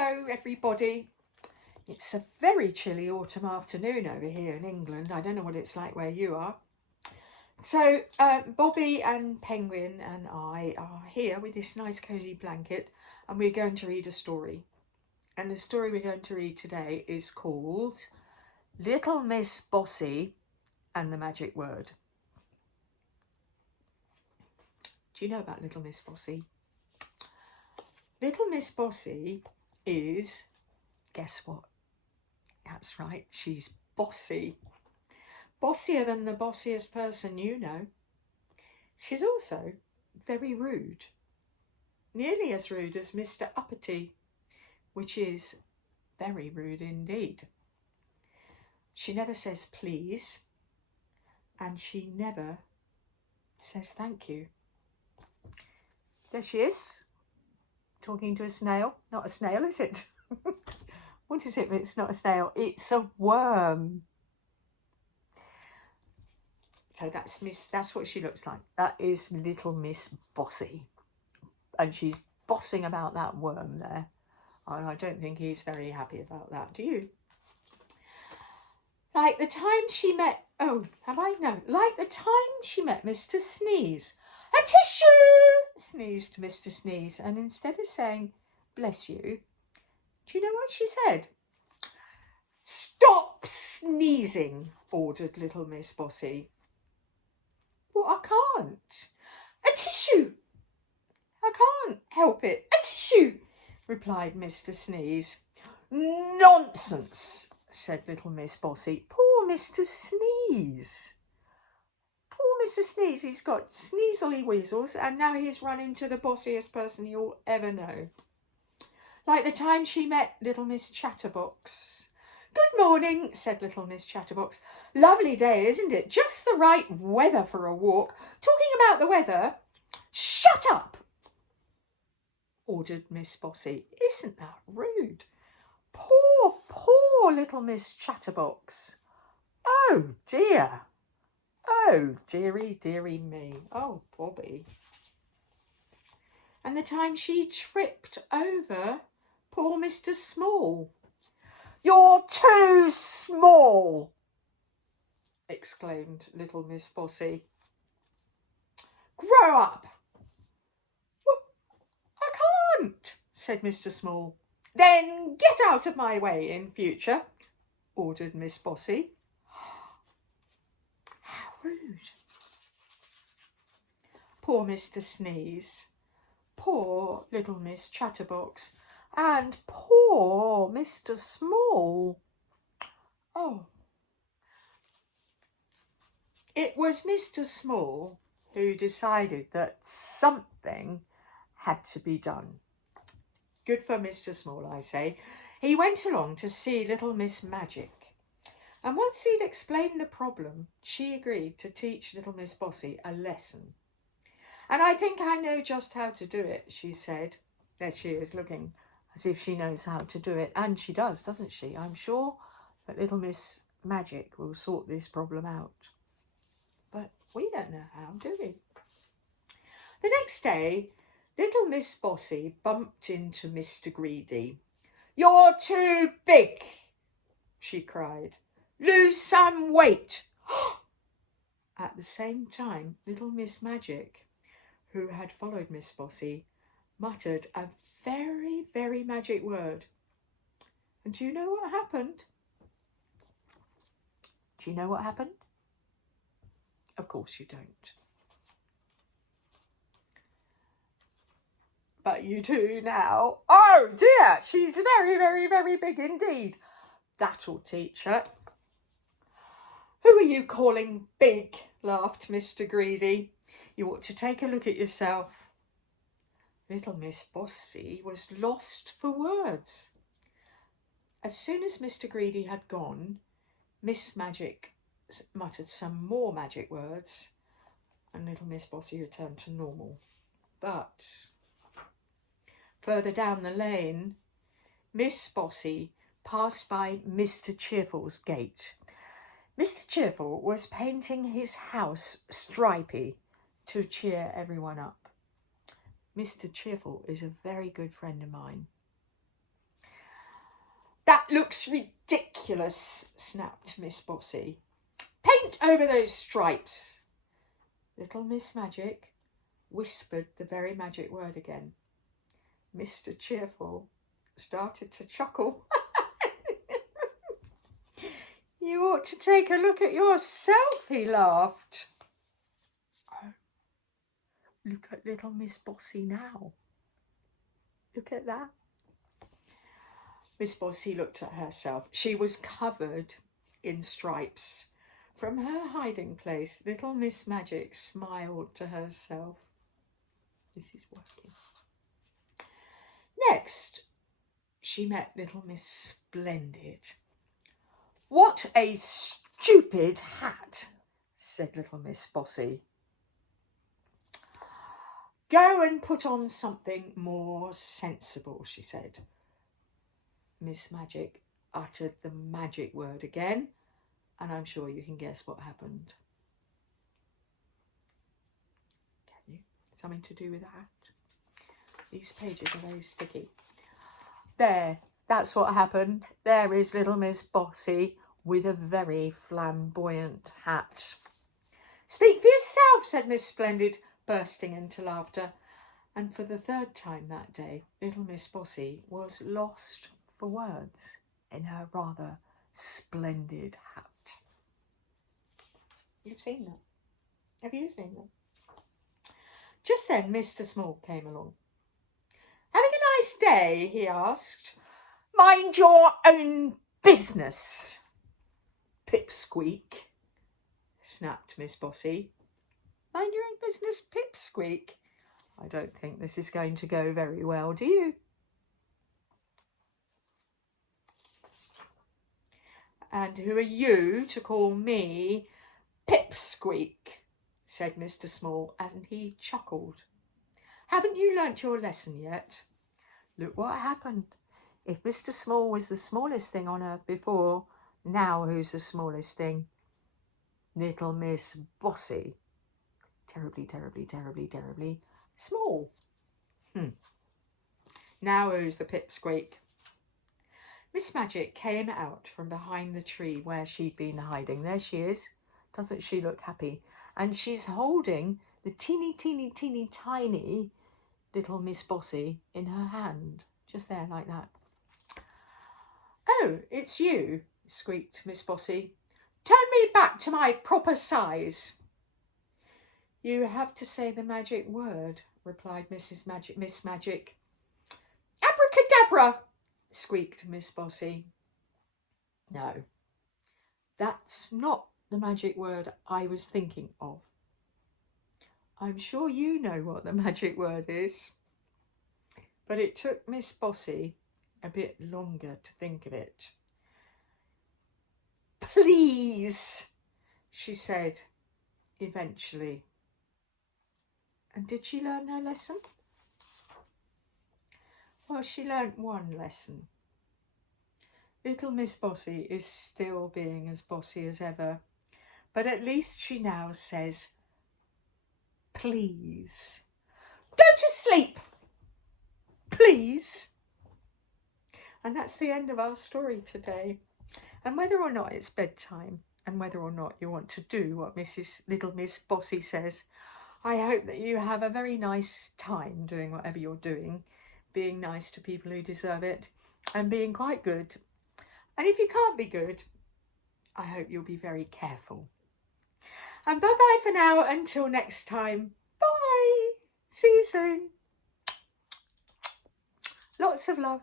Hello everybody. It's a very chilly autumn afternoon over here in England. I don't know what it's like where you are. So Bobby and Penguin and I are here with this nice cosy blanket, and we're going to read a story. And the story we're going to read today is called Little Miss Bossy and the Magic Word. Do you know about Little Miss Bossy? Little Miss Bossy is, guess what? That's right, she's bossy. Bossier than the bossiest person you know. She's also very rude. Nearly as rude as Mr. Uppity, which is very rude indeed. She never says please, and she never says thank you. There she is, talking to a snail. Not a snail, is it? What is it? It's not a snail. It's a worm. So that's what she looks like. That is Little Miss Bossy. And she's bossing about that worm there. And I don't think he's very happy about that. Do you? Like the time she met... Oh, have I? No. Like the time she met Mr. Sneeze. A tissue! Sneezed Mr. Sneeze. And instead of saying, bless you, do you know what she said? Stop sneezing, ordered Little Miss Bossy. Well, I can't. A tissue. I can't help it. A tissue, replied Mr. Sneeze. Nonsense, said Little Miss Bossy. Poor Mr. Sneeze. Poor Mr. Sneeze, he's got sneezely weasels, and now he's run into the bossiest person you'll ever know. Like the time she met Little Miss Chatterbox. Good morning, said Little Miss Chatterbox. Lovely day, isn't it? Just the right weather for a walk. Talking about the weather, shut up, ordered Miss Bossy. Isn't that rude? Poor Little Miss Chatterbox. Oh dear. Oh, dearie, dearie me. Oh, Bobby. And the time she tripped over poor Mr. Small. You're too small, exclaimed Little Miss Bossy. Grow up. Well, I can't, said Mr. Small. Then get out of my way in future, ordered Miss Bossy. How rude. Poor Mr. Sneeze. Poor Little Miss Chatterbox. And poor Mr. Small. Oh. It was Mr. Small who decided that something had to be done. Good for Mr. Small, I say. He went along to see Little Miss Magic. And once he'd explained the problem, she agreed to teach Little Miss Bossy a lesson. And I think I know just how to do it, she said. There she is, looking as if she knows how to do it. And she does, doesn't she? I'm sure that Little Miss Magic will sort this problem out. But we don't know how, do we? The next day, Little Miss Bossy bumped into Mr. Greedy. You're too big, she cried. Lose some weight. At the same time, Little Miss Magic, who had followed Miss Bossy, muttered a very, very magic word. And do you know what happened? Do you know what happened? Of course you don't. But you do now. Oh dear, she's very, very, very big indeed. That'll teach her. Who are you calling big? Laughed Mr. Greedy. You ought to take a look at yourself. Little Miss Bossy was lost for words. As soon as Mr. Greedy had gone, Miss Magic muttered some more magic words, and Little Miss Bossy returned to normal. But further down the lane, Miss Bossy passed by Mr. Cheerful's gate. Mr. Cheerful was painting his house stripy to cheer everyone up. Mr. Cheerful is a very good friend of mine. looks ridiculous, snapped Miss Bossy. Paint over those stripes. Little Miss Magic whispered the very magic word again. Mr. Cheerful started to chuckle. You ought to take a look at yourself, he laughed. Oh, look at little Miss Bossy now. Look at that. Miss Bossy looked at herself. She was covered in stripes. From her hiding place, little Miss Magic smiled to herself. This is working. Next, she met little Miss Splendid. What a stupid hat, said little Miss Bossy. Go and put on something more sensible, she said. Miss Magic uttered the magic word again, and I'm sure you can guess what happened. Can you? Something to do with that? These pages are very sticky. There, that's what happened. There is little Miss Bossy with a very flamboyant hat. Speak for yourself, said Miss Splendid, bursting into laughter. And for the third time that day, little Miss Bossy was lost for words in her rather splendid hat. You've seen that? Have you seen that? Just then Mr. Small came along. Having a nice day, he asked. Mind your own business, Pipsqueak, snapped Miss Bossy. Mind your own business, Pipsqueak? I don't think this is going to go very well, do you? And who are you to call me Pipsqueak? Said Mr. Small, and he chuckled. Haven't you learnt your lesson yet? Look what happened. If Mr. Small was the smallest thing on earth before, now who's the smallest thing? Little Miss Bossy. Terribly, terribly, terribly, terribly small. Now who's the Pipsqueak? Miss Magic came out from behind the tree where she'd been hiding. There she is. Doesn't she look happy? And she's holding the teeny, teeny, teeny, tiny little Miss Bossy in her hand. Just there, like that. Oh, it's you, squeaked Miss Bossy. Turn me back to my proper size. You have to say the magic word, replied Miss Magic. Abracadabra, squeaked Miss Bossy. No, that's not the magic word I was thinking of. I'm sure you know what the magic word is. But it took Miss Bossy a bit longer to think of it. Please, she said eventually. And did she learn her lesson? Well, she learnt one lesson. Little Miss Bossy is still being as bossy as ever, but at least she now says, please. Go to sleep, please. And that's the end of our story today. And whether or not it's bedtime, and whether or not you want to do what Little Miss Bossy says, I hope that you have a very nice time doing whatever you're doing, being nice to people who deserve it, and being quite good. And if you can't be good, I hope you'll be very careful. And bye-bye for now, until next time. Bye! See you soon. Lots of love.